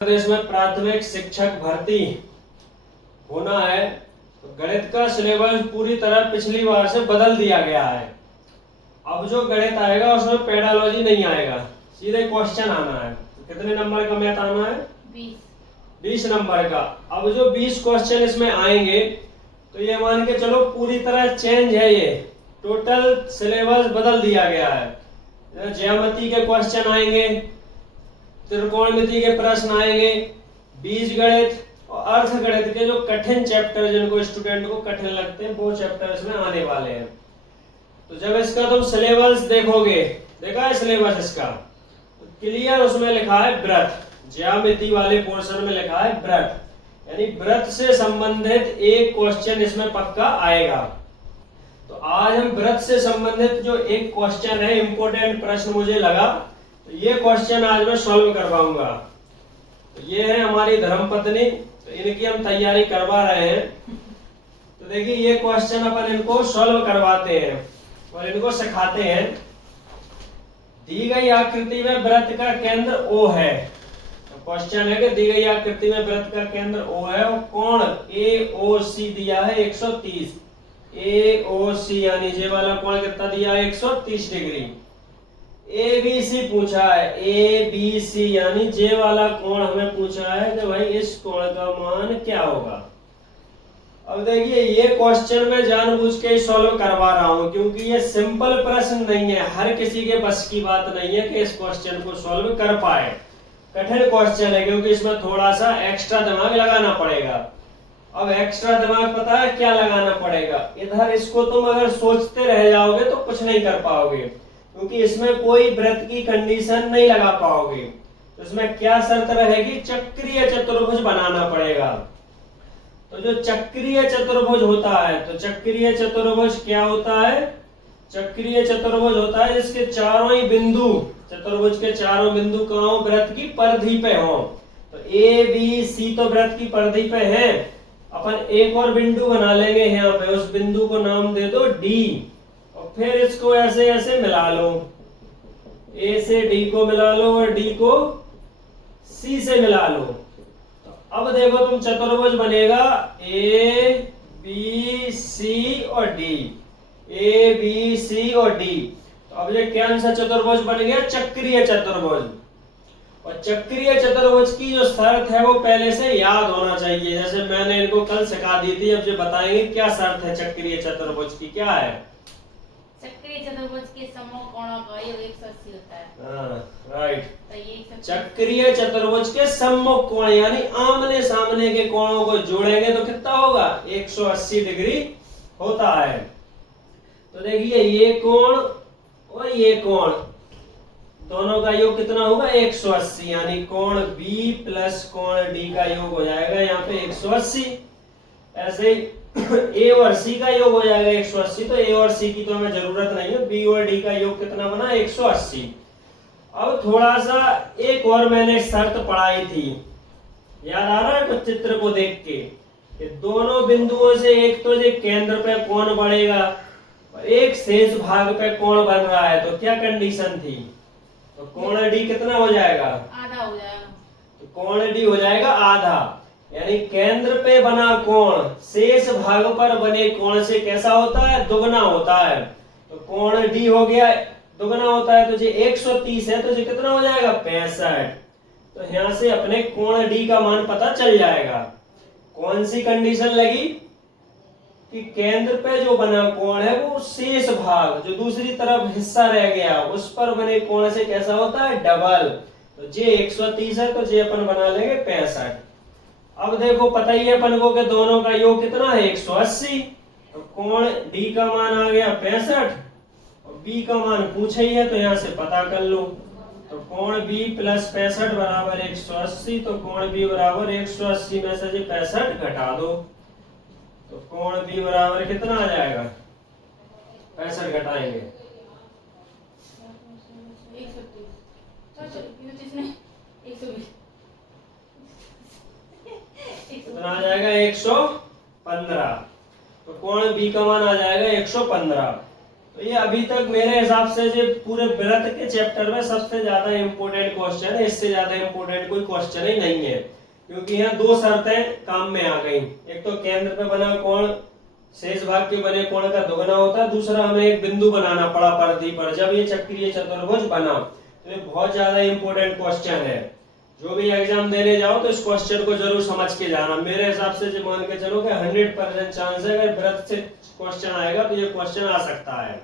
प्रदेश में प्राथमिक शिक्षक भर्ती होना है तो गणित का सिलेबस पूरी तरह पिछली बार से बदल दिया गया है। अब जो गणित आएगा उसमें पेडालॉजी नहीं आएगा, सीधे क्वेश्चन आना है। तो कितने नंबर का मैथ आना है? 20 नंबर का। अब जो 20 क्वेश्चन इसमें आएंगे तो ये मान के चलो पूरी तरह चेंज है, ये टोटल सिलेबस बदल दिया गया है। ज्यामिति के क्वेश्चन आएंगे, त्रिकोणमिति के प्रश्न आएंगे, बीजगणित और अर्थगणित के जो कठिन चैप्टर जिनको स्टूडेंट को कठिन लगते हैं वो चैप्टर इसमें आने वाले हैं। तो जब इसका तुम सिलेबस देखोगे, देखा है सिलेबस इसका, तो क्लियर उसमें लिखा है व्रत, ज्यामिति वाले पोर्शन में लिखा है व्रत, यानी व्रत से संबंधित एक क्वेश्चन इसमें पक्का आएगा। तो आज हम व्रत से संबंधित जो एक क्वेश्चन है, इंपोर्टेंट प्रश्न मुझे लगा, तो ये क्वेश्चन आज मैं सॉल्व करवाऊंगा। तो ये है हमारी धर्मपत्नी, तो इनकी हम तैयारी करवा रहे हैं। तो देखिए ये क्वेश्चन अपन इनको सॉल्व करवाते हैं और इनको सिखाते हैं। दी गई आकृति में वृत्त का केंद्र O है। तो क्वेश्चन है कि दी गई आकृति में वृत्त का केंद्र O है और कोण AOC दिया है 130। AOC यानी जे वाला कोण कितना दिया है? 130 डिग्री। ABC पूछा है, ABC यानी जे वाला कोण हमें पूछा है कि भाई इस कोण का मान क्या होगा। अब देखिए ये क्वेश्चन मैं जानबूझ के सॉल्व करवा रहा हूं क्योंकि ये सिंपल प्रश्न नहीं है, हर किसी के बस की बात नहीं है कि इस क्वेश्चन को सॉल्व कर पाए। कठिन क्वेश्चन है क्योंकि इसमें थोड़ा सा एक्स्ट्रा दिमाग लगाना पड़ेगा। अब एक्स्ट्रा दिमाग पता है क्या लगाना पड़ेगा? इधर इसको तुम अगर सोचते रह जाओगे तो कुछ नहीं कर पाओगे, क्योंकि इसमें कोई वृत्त की कंडीशन नहीं लगा पाओगे। तो इसमें क्या शर्त रहेगी? चक्रीय चतुर्भुज बनाना पड़ेगा। तो जो चक्रीय चतुर्भुज होता है, तो चक्रीय चतुर्भुज क्या होता है? चक्रीय चतुर्भुज होता है जिसके चारों ही बिंदु, चतुर्भुज के चारों बिंदु कहाँ हो? वृत्त की परिधि पे हो। तो ABC तो वृत्त की परिधि पे है। अपन एक और बिंदु बना लेंगे यहाँ पे, उस बिंदु को नाम दे दो D, और फिर इसको ऐसे ऐसे मिला लो, A से D को मिला लो और D को C से मिला लो। तो अब देखो तुम चतुर्भुज बनेगा ABC और D, ABC और D। तो अब ये कौन सा चतुर्भुज बन गया? चक्रीय चतुर्भुज। और चक्रीय चतुर्भुज की जो शर्त है वो पहले से याद होना चाहिए, जैसे मैंने इनको कल सिखा दी थी। अब जो बताएंगे क्या शर्त है चक्रीय चतुर्भुज की, क्या है? चक्रीय चतुर्भुज के समकोण कोणों का योग 180 होता है। राइट। तो ये चक्रीय चतुर्भुज के सम्मुख कोण यानी आमने सामने के कोणों को जोड़ेंगे तो कितना होगा? 180 डिग्री होता है। तो देखिए ये कोण और ये कोण दोनों का योग कितना होगा? 180, यानी कोण B प्लस कोण D का योग हो जाएगा यहाँ पे 180। ऐसे A और C का योग हो जाएगा 180। तो A और C की तो हमें जरूरत नहीं है, B और D का योग कितना बना? 180। अब थोड़ा सा एक और मैंने शर्त पढ़ाई थी, याद आ रहा है कुछ चित्र को देख के? कि दोनों बिंदुओं से एक तो जो केंद्र पे कोण बढ़ेगा और एक शेष भाग पे कोण बन रहा है, तो क्या कंडीशन थी? तो कोण D कितना हो जाएगा? आधा हो जाएगा। तो कोण D हो जाएगा आधा, यानी केंद्र पे बना कोण शेष भाग पर बने कोण से कैसा होता है? दुगना होता है। तो कोण D हो गया दुगना होता है, तो जो 130 है तो जो कितना हो जाएगा? 65। तो यहाँ से अपने कोण D का मान पता चल जाएगा। कौन सी कंडीशन लगी? कि केंद्र पे जो बना कोण है वो शेष भाग, जो दूसरी तरफ हिस्सा रह गया, उस पर बने कोण से कैसा होता है? डबल। तो जे 130 है तो जे अपन बना लेंगे 65। अब देखो पता ही है अपन को कि दोनों का योग कितना है? 180। तो कोण D का मान आ गया 65 और B का मान पूछा ही है तो यहाँ से पता कर लो। तो कोण B प्लस 65 बराबर 180। तो कोण B बराबर 180 में से 65 घटा दो, तो कोण B बराबर कितना आ जाएगा? 65 घटाएंगे 120 कितना आ जाएगा? 115। तो कोण B का मान आ जाएगा 115। तो ये अभी तक मेरे हिसाब से जो पूरे व्रत के चैप्टर में सबसे ज्यादा इम्पोर्टेंट क्वेश्चन है। इससे ज्यादा इम्पोर्टेंट कोई क्वेश्चन ही नहीं है, क्योंकि यहाँ दो शर्तें काम में आ गई। एक तो केंद्र पे बना कोण शेष भाग के बने कोण का दोगुना होता है, दूसरा हमें एक बिंदु बनाना पड़ा परिधि पर जब ये चक्रीय चतुर्भुज बना। तो ये बहुत ज्यादा इम्पोर्टेंट क्वेश्चन है। जो भी एग्जाम देने जाओ तो इस क्वेश्चन को जरूर समझ के जाना। मेरे हिसाब से जो मान के चलो कि 100% चांस है अगर व्रत से क्वेश्चन आएगा तो ये क्वेश्चन आ सकता है।